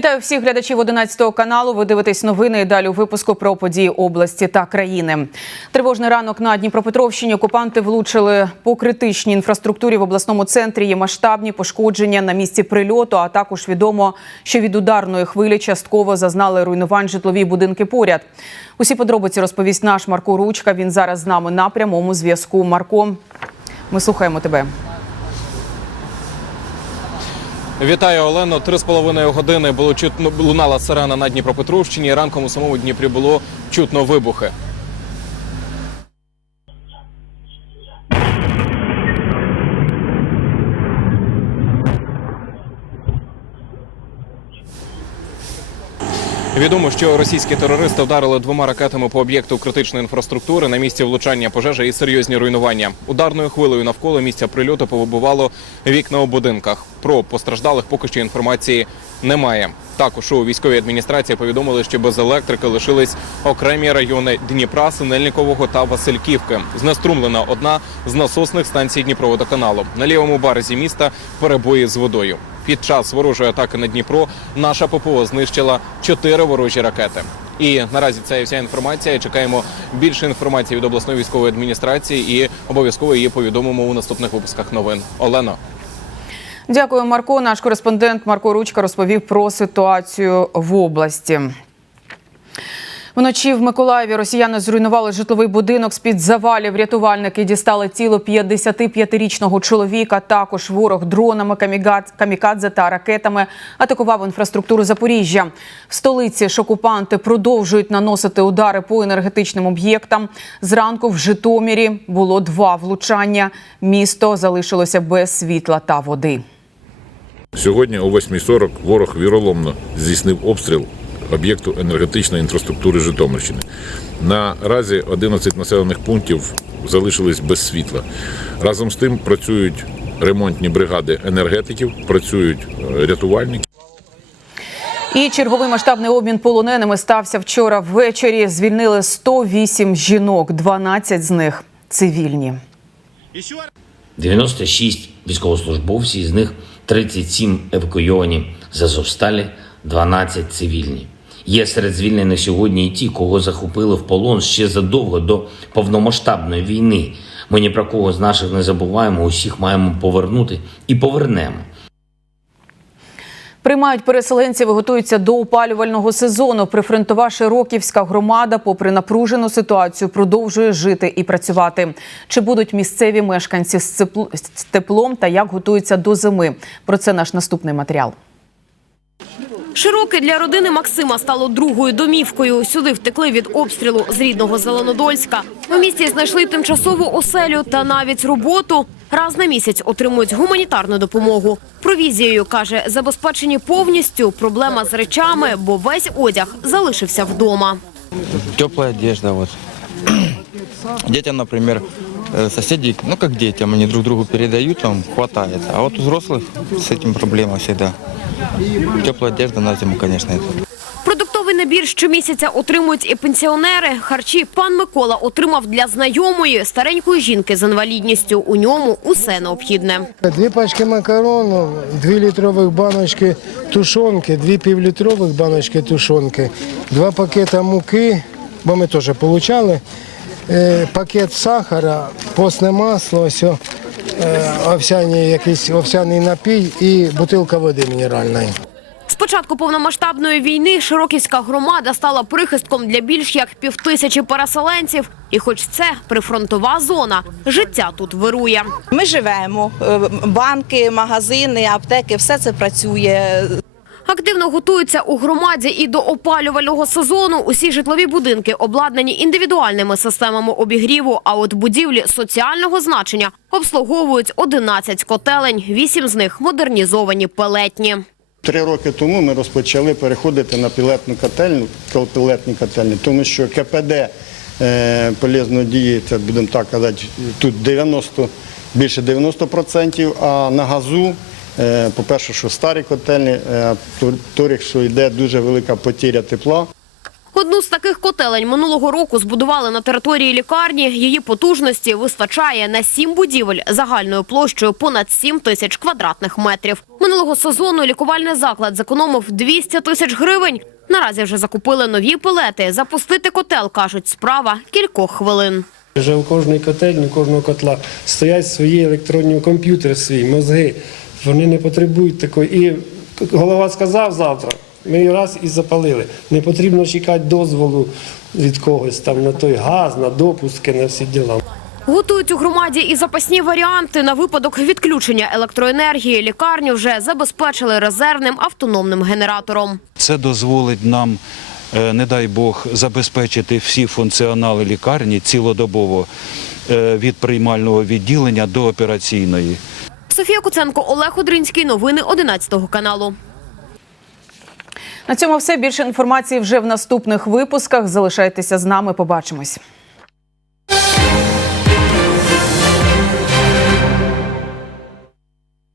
Вітаю всіх глядачів 11 каналу. Ви дивитесь новини і далі у випуску про події області та країни. Тривожний ранок на Дніпропетровщині. Окупанти влучили по критичній інфраструктурі в обласному центрі. Є масштабні пошкодження на місці прильоту. А також відомо, що від ударної хвилі частково зазнали руйнувань житлові будинки поряд. Усі подробиці розповість наш Марко Ручка. Він зараз з нами на прямому зв'язку. Марко, ми слухаємо тебе. Вітаю, Олено. Три з половиною години було чутно лунала сирена на Дніпропетровщині. Ранком у самому Дніпрі було чутно вибухи. Відомо, що російські терористи вдарили двома ракетами по об'єкту критичної інфраструктури на місці влучання пожежі і серйозні руйнування. Ударною хвилею навколо місця прильоту повибивало вікна у будинках. Про постраждалих поки що інформації немає. Також у військовій адміністрації повідомили, що без електрики лишились окремі райони Дніпра, Синельникового та Васильківки. Знеструмлена одна з насосних станцій Дніпроводоканалу. На лівому березі міста перебої з водою. Під час ворожої атаки на Дніпро наша ППО знищила чотири ворожі ракети. І наразі це вся інформація. Чекаємо більше інформації від обласної військової адміністрації і обов'язково її повідомимо у наступних випусках новин. Олено. Дякую, Марко. Наш кореспондент Марко Ручка розповів про ситуацію в області. Вночі в Миколаєві росіяни зруйнували житловий будинок з-під завалів. Рятувальники дістали тіло 55-річного чоловіка. Також ворог дронами, камікадзе та ракетами атакував інфраструктуру Запоріжжя. В столиці ж окупанти продовжують наносити удари по енергетичним об'єктам. Зранку в Житомирі було два влучання. Місто залишилося без світла та води. Сьогодні о 8.40 ворог віроломно здійснив обстріл об'єкту енергетичної інфраструктури Житомирщини. Наразі 11 населених пунктів залишились без світла. Разом з тим працюють ремонтні бригади енергетиків, працюють е, рятувальники. І черговий масштабний обмін полоненими стався вчора ввечері. Звільнили 108 жінок, 12 з них цивільні. 96 військовослужбовців, з них 37 евакуйовані з Азовсталі, 12 цивільні. Є серед звільнених сьогодні і ті, кого захопили в полон ще задовго до повномасштабної війни. Ми ні про кого з наших не забуваємо, усіх маємо повернути і повернемо. Приймають переселенців готуються до опалювального сезону. Прифронтова Широківська громада, попри напружену ситуацію, продовжує жити і працювати. Чи будуть місцеві мешканці з теплом та як готуються до зими? Про це наш наступний матеріал. Широке для родини Максима стало другою домівкою. Сюди втекли від обстрілу з рідного Зеленодольська. У місті знайшли тимчасову оселю та навіть роботу. Раз на місяць отримують гуманітарну допомогу. Провізією, каже, забезпечені повністю. Проблема з речами, бо весь одяг залишився вдома. теплая одежда например, э, соседи, ну как детям, они друг другу передают, там хватает. А вот у взрослых с этим проблема всегда. Теплая одежда на зиму, конечно, это. Продуктовий набір щомісяця отримують і пенсіонери. Харчі пан Микола отримав для знайомої старенької жінки з інвалідністю. У ньому усе необхідне. Дві пачки макарону, дві літрових баночки тушонки, дві півлітрових баночки тушонки, два пакета муки, бо ми теж отримали, е, пакет сахара, постне масло, ось, е, овсяний, якийсь овсяний напій і бутилка води мінеральної. З початку повномасштабної війни Широківська громада стала прихистком для більш як півтисячі переселенців. І хоч це прифронтова зона, життя тут вирує. Ми живемо, е, банки, магазини, аптеки, все це працює. Активно готуються у громаді і до опалювального сезону. Усі житлові будинки обладнані індивідуальними системами обігріву. А от будівлі соціального значення обслуговують 11 котелень. Вісім з них модернізовані пелетні. Три роки тому ми розпочали переходити на пілетну котельню, пілетні котельні, тому що КПД е, полезної дії, це будемо так казати, тут 90, більше 90%, а на газу, по-перше, що старі котельні, е, що йде дуже велика потіря тепла. Одну з таких котелень минулого року збудували на території лікарні. Її потужності вистачає на сім будівель загальною площею понад 7 тисяч квадратних метрів. Минулого сезону лікувальний заклад зекономив 200 тисяч гривень. Наразі вже закупили нові пелети. Запустити котел, кажуть, справа кількох хвилин. Вже у кожної котельні, у кожного котла стоять свої електронні комп'ютери, свої мозги. Вони не потребують такої. І голова сказав завтра, ми раз і запалили. Не потрібно чекати дозволу від когось там на той газ, на допуски, на всі діла. Готують у громаді і запасні варіанти на випадок відключення електроенергії. Лікарню вже забезпечили резервним автономним генератором. Це дозволить нам, не дай Бог, забезпечити всі функціонали лікарні цілодобово е, від приймального відділення до операційної. Софія Куценко, Олег Одринський. Новини 11 каналу. На цьому все більше інформації вже в наступних випусках. Залишайтеся з нами. Побачимось.